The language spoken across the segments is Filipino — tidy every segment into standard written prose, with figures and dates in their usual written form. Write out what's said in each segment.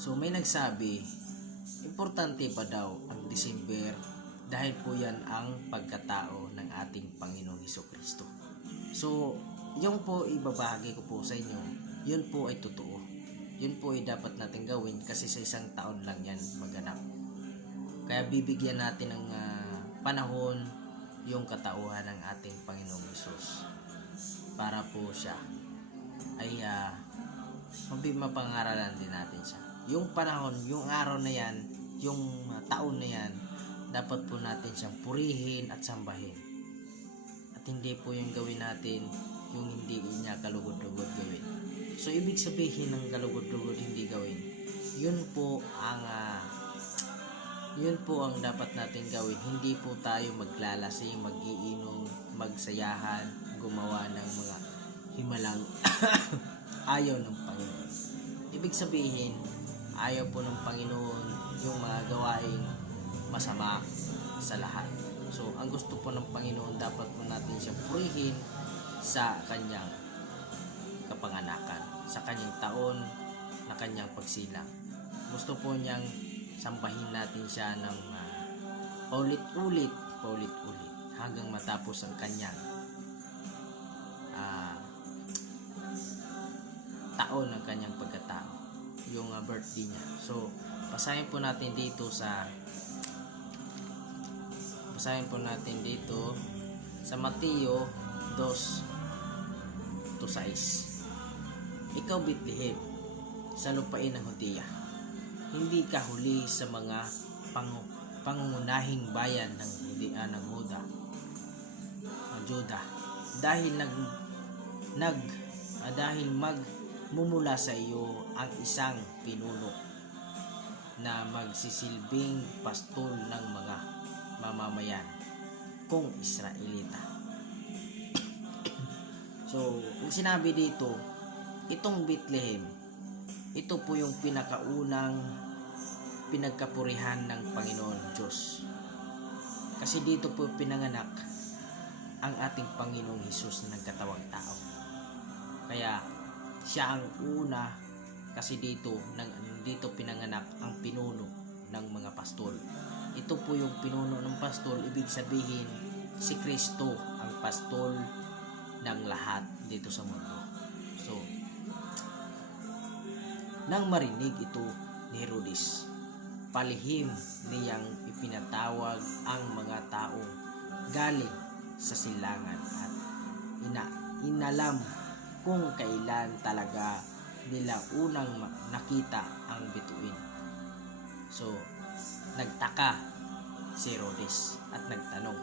So may nagsabi, importante pa daw ang December dahil po yan ang pagkatao ng ating Panginoong Hesukristo. So, yung po ibabahagi ko po sa inyo, yun po ay totoo. Yun po ay dapat natin gawin kasi sa isang taon lang yan maganap. Kaya bibigyan natin ng panahon yung katauhan ng ating Panginoong Hesus para po siya ay mapangaralan din natin siya. Yung panahon, yung araw na yan, yung taon na yan, dapat po natin siyang purihin at sambahin. At hindi po yung gawin natin yung hindi niya kalugod-lugod gawin. So ibig sabihin ng kalugod-lugod hindi gawin, yun po ang dapat natin gawin. Hindi po tayo maglalasing, mag-iinom, magsayahan, gumawa ng mga himalang ayaw ng Panginoon. Ibig sabihin, ayaw po ng Panginoon yung mga gawaing masama sa lahat. So, ang gusto po ng Panginoon, dapat po natin siyang purihin sa kanyang kapanganakan, sa kanyang taon na kanyang pagsilang. Gusto po niyang sambahin natin siya ng paulit-ulit hanggang matapos ang kanyang taon ng kanyang pagkatao, yung birthday niya. So, basahin po natin dito sa Mateo 2:6. Ikaw Bethlehem, sa lupain ng Judea, hindi ka huli sa mga pangungunahing bayan ng Juda, dahil magmumula sa iyo ang isang pinuno na magsisilbing pastol ng mga mamamayan kung Israelita. So, ang sinabi dito, itong Bethlehem, ito po yung pinakaunang pinagkapurihan ng Panginoon Diyos. Kasi dito po pinanganak ang ating Panginoong Hesus na nagkatawang tao. Kaya siya ang una, kasi dito pinanganak ang pinuno ng mga pastol. Ito po yung pinuno ng pastol, ibig sabihin si Kristo ang pastol ng lahat dito sa mundo. So, nang marinig ito ni Herodes, palihim niyang ipinatawag ang mga taong galing sa silangan at inalam kung kailan talaga nila unang nakita ang bituin. So, nagtaka si Herodes at nagtanong.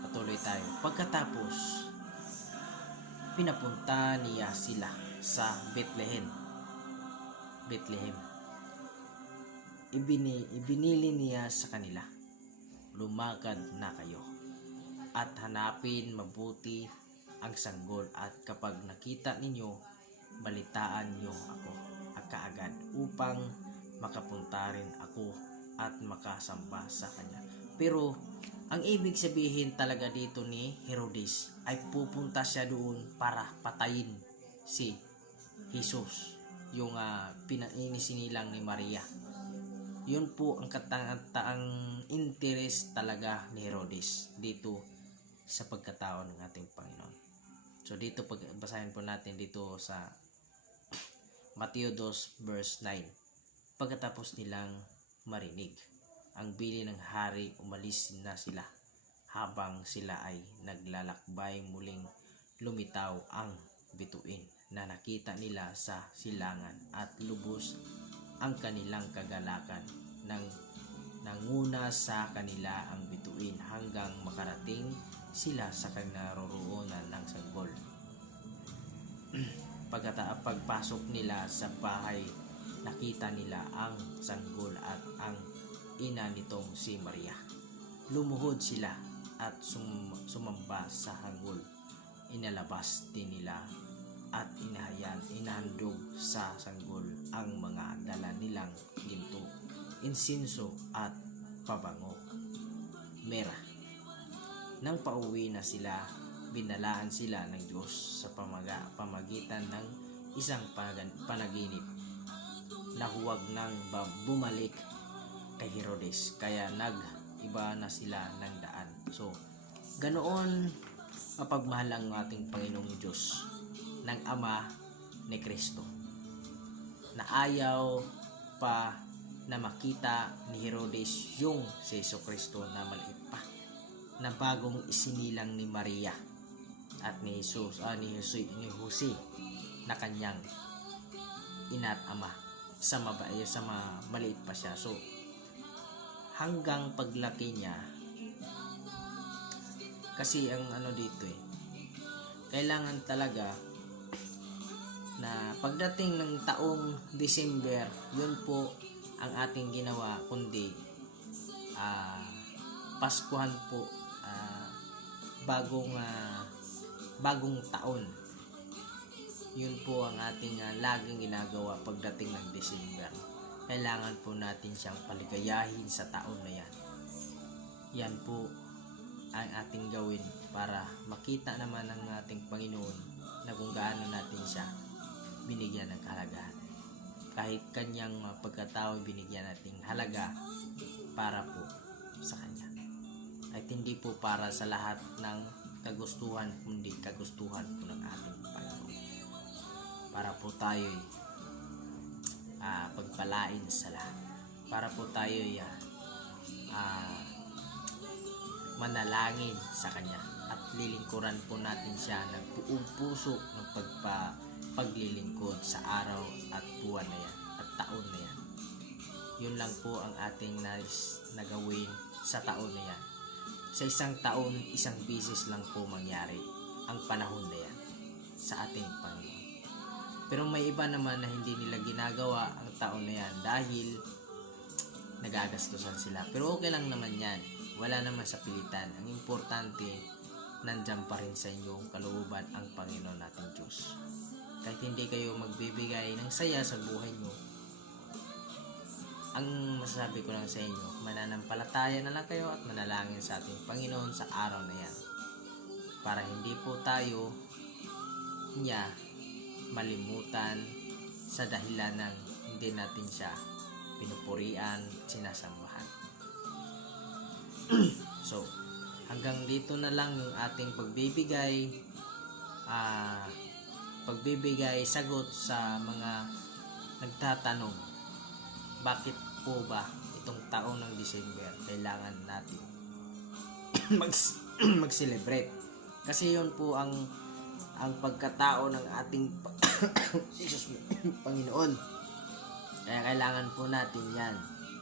Patuloy tayo. Pagkatapos, pinapunta niya sila sa Bethlehem. Ibinili niya sa kanila, lumakad na kayo at hanapin mabuti ang sanggol, at kapag nakita ninyo, balitaan nyo ako kaagad upang makapunta rin ako at makasamba sa kanya. Pero ang ibig sabihin talaga dito ni Herodes ay pupunta siya doon para patayin si Jesus, yung sinilang ni Maria. Yun po ang kataang interest talaga ni Herodes dito sa pagkatao ng ating Panginoon. So dito basahin po natin dito sa Mateo 2:9. Pagkatapos nilang marinig ang bili ng hari, umalis na sila. Habang sila ay naglalakbay, muling lumitaw ang bituin na nakita nila sa silangan at lubos ang kanilang kagalakan. Nanguna sa kanila ang bituin hanggang makarating sila sa kinaroroonan ng sanggol. Pagpasok nila sa bahay, nakita nila ang sanggol at ang ina nitong si Maria. Lumuhod sila at sumamba sa sanggol. Inalabas din nila at inahandog sa sanggol ang mga dala nilang ginto, insinso at pabango, mera. Nang pauwi na sila, binalaan sila ng Diyos sa pamagitan ng isang panaginip. huwag nang bumalik kay Herodes. Kaya nag-iba na sila ng daan. So, ganoon mapagmahal ang ating Panginoong Diyos ng Ama ni Kristo, na ayaw pa na makita ni Herodes yung si Jesucristo na maliit pa, na bagong isinilang ni Maria at ni Jose na kanyang ina at ama sa maliit pa siya. So hanggang paglaki niya, kasi ang dito kailangan talaga na pagdating ng taong December, yun po ang ating ginawa, kundi Paskuhan po, bagong taon. Yun po ang ating laging ginagawa pagdating ng December. Kailangan po natin siyang paligayahin sa taon na yan. Yan po ang ating gawin para makita naman ng ating Panginoon na kung gaano natin siya binigyan ng kahalagahan. Kahit kanyang pagkatao binigyan nating halaga para po sa kanya. At hindi po para sa lahat ng kagustuhan, kundi kagustuhan po ng ating Panginoon. Para po tayo'y pagpalain sa lahat. Para po tayo'y manalangin sa kanya at lilingkuran po natin siya ng buong puso ng paglilingkod sa araw at buwan na yan at taon na yan. Yun lang po ang ating nais na gawin sa taon na yan. Sa isang taon, isang bisis lang po mangyari ang panahon na yan sa ating Panginoon. Pero may iba naman na hindi nila ginagawa ang taon na yan dahil nagagastusan sila. Pero okay lang naman yan. Wala naman sa pilitan. Ang importante, nandyan pa rin sa inyong kalooban ang Panginoon nating Diyos. Kahit hindi kayo magbibigay ng saya sa buhay nyo, ang masasabi ko lang sa inyo, mananampalataya na lang kayo at manalangin sa ating Panginoon sa araw na yan. Para hindi po tayo niya malimutan sa dahilan ng hindi natin siya pinupurian, sinasambahan. So, hanggang dito na lang yung ating pagbibigay sagot sa mga nagtatanong, bakit po ba itong taon ng December kailangan natin mag-celebrate? Kasi yun po ang pagkatao ng ating Panginoon. Kaya kailangan po natin yan.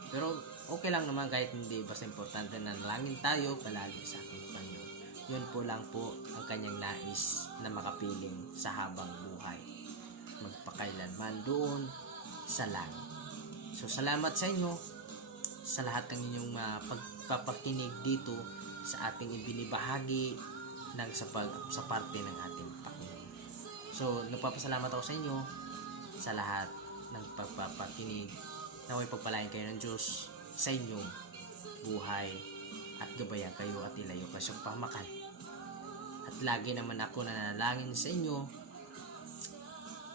Pero okay lang naman kahit hindi, basta importante na nalangin tayo palagi sa ating Panginoon. Yun po lang po ang kanyang nais na makapiling sa habang buhay, magpakailanman doon sa langit. So salamat sa inyo sa lahat ng inyong pagpapakinig dito sa ating ibinibahagi sa parte ng ating Panginoon. So nagpapasalamat ako sa inyo sa lahat ng pagpapakinig. Naway pagpalain kayo ng Diyos sa inyong buhay at gabayan kayo at ilayo kayo sa pamakan. At lagi naman ako nanalangin sa inyo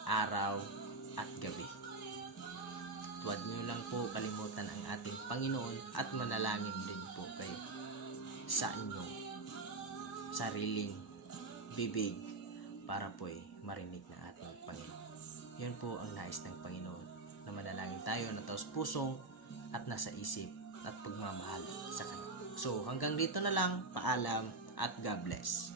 araw at gabi. Huwag niyo lang po kalimutan ang ating Panginoon at manalangin din po kayo sa inyong sariling bibig para po'y marinig ng ating Panginoon. Yun po ang nais ng Panginoon, na manalangin tayo na taos pusong at nasa isip at pagmamahal sa Kanya. So hanggang dito na lang, paalam at God bless.